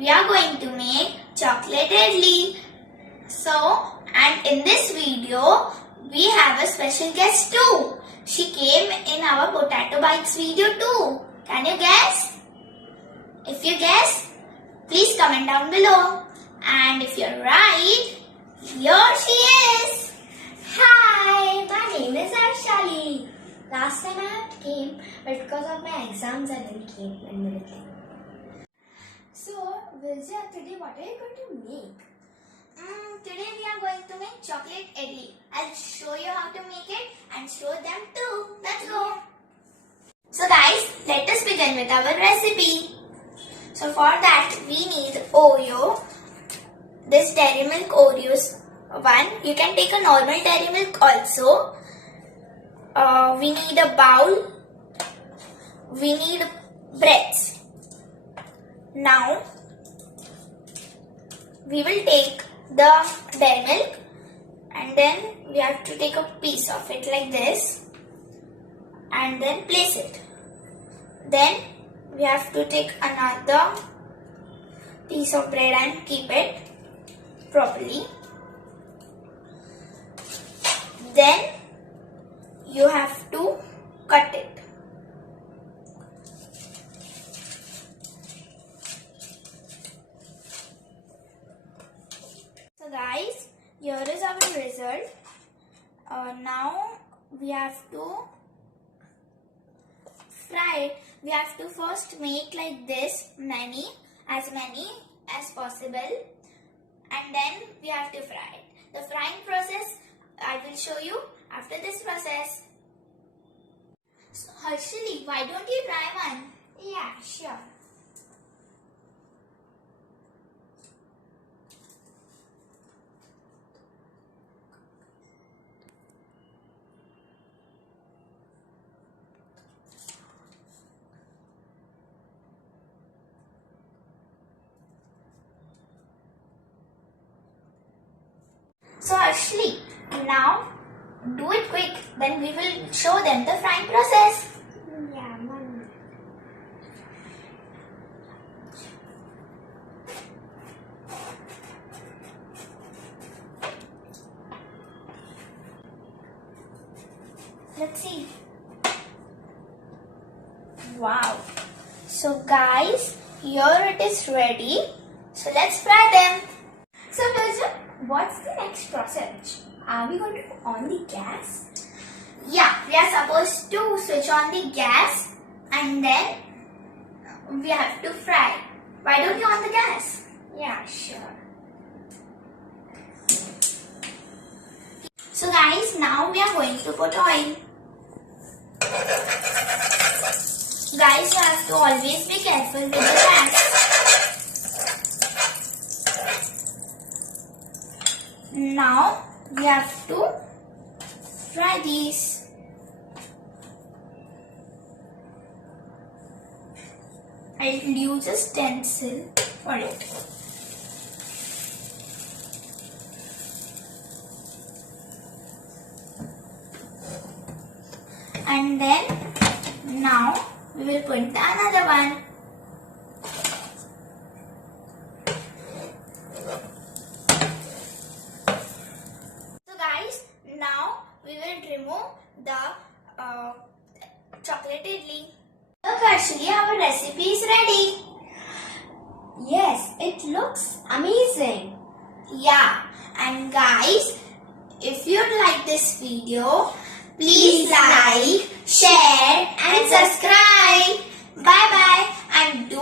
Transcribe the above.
we are going to make chocolate idli. So, and in this video, we have a special guest too. She came in our potato bites video too. Can you guess? If you guess, please comment down below. And if you're right, here she is. Hi, my name is Arshali. Last time I had came, but because of my exams I didn't came immediately. So, Vilja, today what are you going to make? Today we are going to make chocolate idli. I'll show you how to make it and show them too. Let's go. So guys, let us begin with our recipe. So for that we need Oreo. This dairy milk Oreos one. You can take a normal dairy milk also. We need a bowl. We need breads. Now we will take the dairy milk and then we have to take a piece of it like this and then place it. Then we have to take another piece of bread and keep it properly. Then you have to cut it. So guys, here is our result. Now we have to fry it. We have to first make like this as many as possible, and then we have to fry it. The frying process I will show you after this process. So Harshali, why don't you try one? Yeah, sure. So Harshali, now do it quick, then we will show them the frying process. Yeah, one. Let's see. Wow. So guys, here it is ready. So let's fry them. So, Vilja, what's the next process? Are we going to put on the gas? Yeah, we are supposed to switch on the gas and then we have to fry. Why don't you on the gas? Yeah, sure. So guys, now we are going to put oil. Guys, you have to always be careful with the gas. Now we have to fry these. I'll use a stencil for it. And then now we will put another one. So guys, now we will remove the chocolate idli. Look Harshali, our recipe is ready. Yes, it looks amazing. Yeah, and guys, if you like this video, please like, share and subscribe. Bye bye, and do